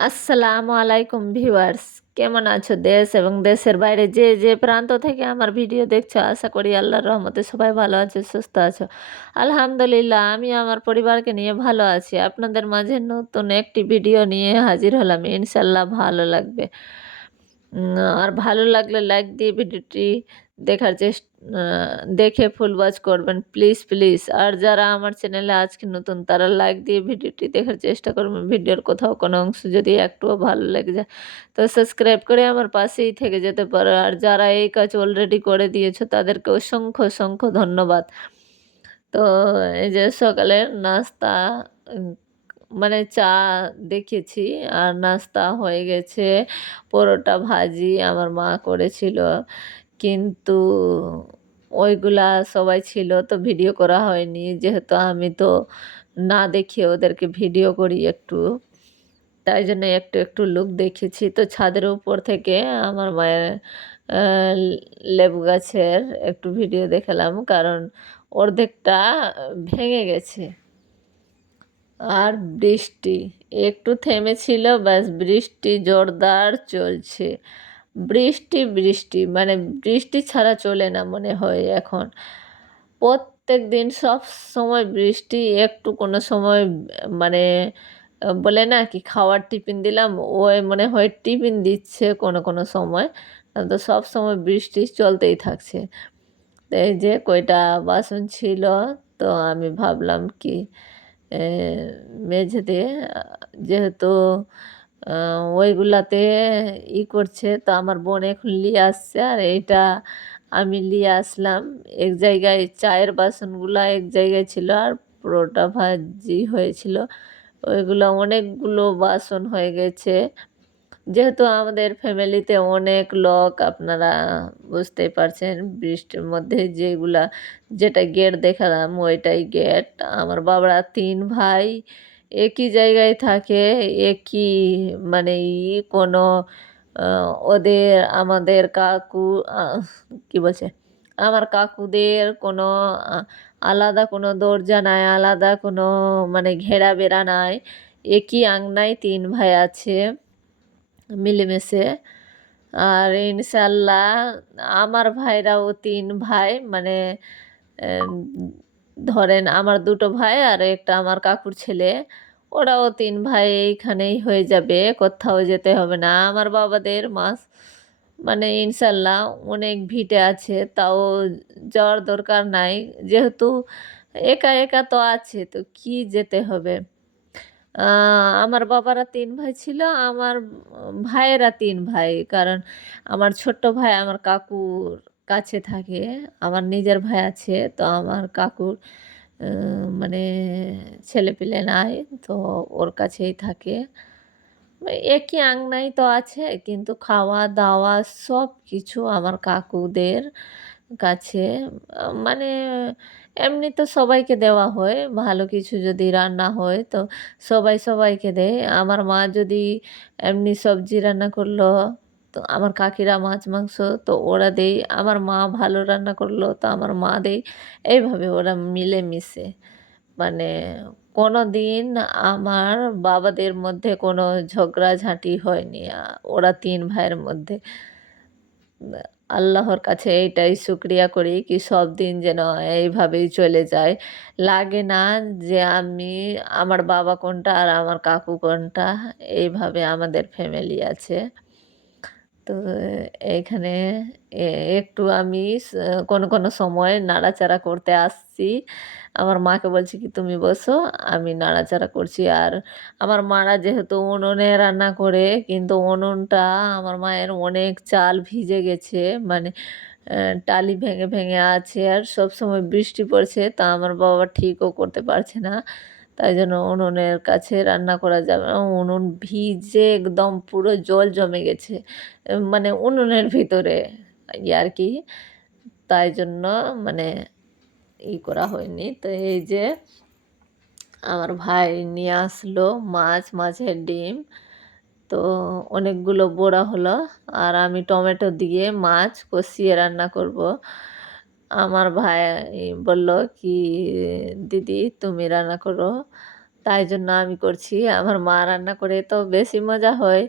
আসসালামু আলাইকুম ভিউয়ার্স। কেমন আছো দেশ এবং দেশের বাইরে যে যে প্রান্ত থেকে আমার ভিডিও দেখছ, আশা করি আল্লাহর রহমতে সবাই ভালো আছে, সুস্থ আছো। আলহামদুলিল্লাহ, আমি আমার পরিবারকে নিয়ে ভালো আছি। আপনাদের মাঝে নতুন একটি ভিডিও নিয়ে হাজির হলাম। ইনশাল্লাহ ভালো লাগবে। আর ভালো লাগলে লাইক দিয়ে ভিডিওটি দেখার চেষ্টা দেখে ফুল ওয়াচ করবেন। প্লিজ প্লিজ আর যারা আমার চ্যানেলে আজকে নতুন, তারা লাইক দিয়ে ভিডিওটি দেখার চেষ্টা করবেন। ভিডিওর কোথাও কোনো অংশ যদি একটুও ভালো লেগে যায়, তো সাবস্ক্রাইব করে আমার পাশেই থেকে যেতে পারো। আর যারা এই কাজ অলরেডি করে দিয়েছ, তাদেরকে অসংখ্য অসংখ্য ধন্যবাদ। তো এই যে সকালের নাস্তা মানে চা দেখেছি আর নাস্তা হয়ে গেছে। পরোটা ভাজি আমার মা করেছিল। কিন্তু ওইগুলা সবাই ছিল তো ভিডিও করা হয়নি। যেহেতু আমি তো না দেখে ওদেরকে ভিডিও করি একটু, তাই জন্য একটু একটু লুক দেখেছি। তো ছাদের উপর থেকে আমার মায়ের লেবু গাছের একটু ভিডিও দেখালাম, কারণ অর্ধেকটা ভেঙে গেছে। আর বৃষ্টি, একটু থেমেছিল, ব্যাস বৃষ্টি জোরদার চলছে। বৃষ্টি বৃষ্টি মানে বৃষ্টি ছাড়া চলে না মনে হয় এখন। প্রত্যেক দিন সব সময় বৃষ্টি, একটু কোনো সময় মানে বলে না কি খাওয়ার টিফিন দিলাম, ওই মনে হয় টিফিন দিচ্ছে কোনো কোনো সময়। তো সব সময় বৃষ্টি চলতেই থাকছে। এই যে কয়টা বাসন ছিল, তো আমি ভাবলাম কি মেঝেতে যেহেতু ওইগুলাতে ই করছে। তো আমার বোন এখন নিয়ে আসছে। আর এইটা আমি নিয়ে আসলাম। এক জায়গায় চায়ের বাসনগুলা এক জায়গায় ছিল আর পুরোটা ভাজি হয়েছিল। ওইগুলো অনেকগুলো বাসন হয়ে গেছে। যেহেতু আমাদের ফ্যামিলিতে অনেক লোক, আপনারা বুঝতেই পারছেন, বৃষ্টির মধ্যে যেগুলা, যেটা গেট দেখালাম, ওইটাই গেট। আমার বাবারা তিন ভাই। একই জায়গায় থাকে, একই মানে ই কোনো ওদের, আমাদের কাকু কি বলছে? আমার কাকুদের কোনো আলাদা কোনো দরজা নাই, আলাদা কোনো মানে ঘেরা বেড়া নাই, একই আংনায় তিন ভাই আছে মিলেমিশে। আর ইনশাল্লাহ আমার ভাইরাও তিন ভাই মানে ধরেন আমার দুটো ভাই আর একটা আমার কাকুর ছেলে, ওরাও তিন ভাই এইখানেই হয়ে যাবে, কোথাও যেতে হবে না। আমার বাবাদের মাস মানে ইনশাল্লাহ অনেক ভিটে আছে, তাও যাওয়ার দরকার নাই। যেহেতু একা একা তো আছে, তো কি যেতে হবে? আমার বাবারা তিন ভাই ছিল, আমার ভাইয়েরা তিন ভাই, কারণ আমার ছোট্ট ভাই, আমার কাকুর কাছে থাকে, আমার নিজের ভাই আছে, তো আমার কাকুর মানে ছেলেপিলে নাই, তো ওর কাছেই থাকে। একই আংনাই তো আছে, কিন্তু খাওয়া দাওয়া সব কিছু আমার কাকুদের কাছে। মানে এমনি তো সবাইকে দেওয়া হয়, ভালো কিছু যদি রান্না হয়, তো সবাই সবাইকে দেয়। আমার মা যদি এমনি সবজি রান্না করল তো আমার কাকিরা মাছ, মাংস তো ওরা দেয় আমার মা ভালো রান্না করল তো আমার মা দেয় এইভাবে ওরা মিলেমিশে। মানে কোনো দিন আমার বাবাদের মধ্যে কোনো ঝগড়াঝাঁটি হয়নি ওরা তিন ভাইয়ের মধ্যে। আল্লাহর কাছে এইটাই শুক্রিয়া করি কি সব দিন যেন এইভাবেই চলে যায়। লাগে না যে আমি, আমার বাবা কোনটা আর আমার কাকু কোনটা, এইভাবে আমাদের ফ্যামিলি আছে। তো এইখানে এ- একটু আমি কোনো কোনো সময় নাড়াচাড়া করতে আসছি। আমার মাকে বলছি কি, তুমি বসো, আমি নাড়াচাড়া করছি। আর আমার মারা যেহেতু উনুনে রান্না করে, কিন্তু উনুনটা আমার মায়ের অনেক চাল ভিজে গেছে মানে টালি ভেঙে ভেঙে আছে, আর সব সময় বৃষ্টি পড়ছে, তা আমার বাবা ঠিকও করতে পারছে না। তাই জন্য উনুনের কাছে রান্না করা যাবে উনুন ভিজে একদম পুরো জল জমে গেছে মানে উনুনের ভিতরে আর কি। তাই জন্য মানে ই করা হয়নি। তো এই যে আমার ভাই নিয়ে আসলো মাছ, মাছের ডিম। তো অনেকগুলো বড়া হলো। আর আমি টমেটো দিয়ে মাছ কষিয়ে রান্না করব। আমার ভাই বলল কি, দিদি, তুমি রান্না করো। তাই জন্য আমি করছি। আমার মা রান্না করে তো বেশি মজা হয়।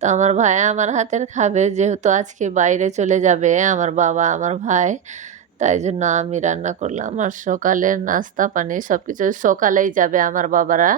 তো আমার ভাই আমার হাতের খাবে, যেহেতু আজকে বাইরে চলে যাবে আমার বাবা, আমার ভাই। তাই জন্য আমি রান্না করলাম। আর সকালের নাস্তা, পানি সব কিছু সকালেই যাবে আমার বাবারা।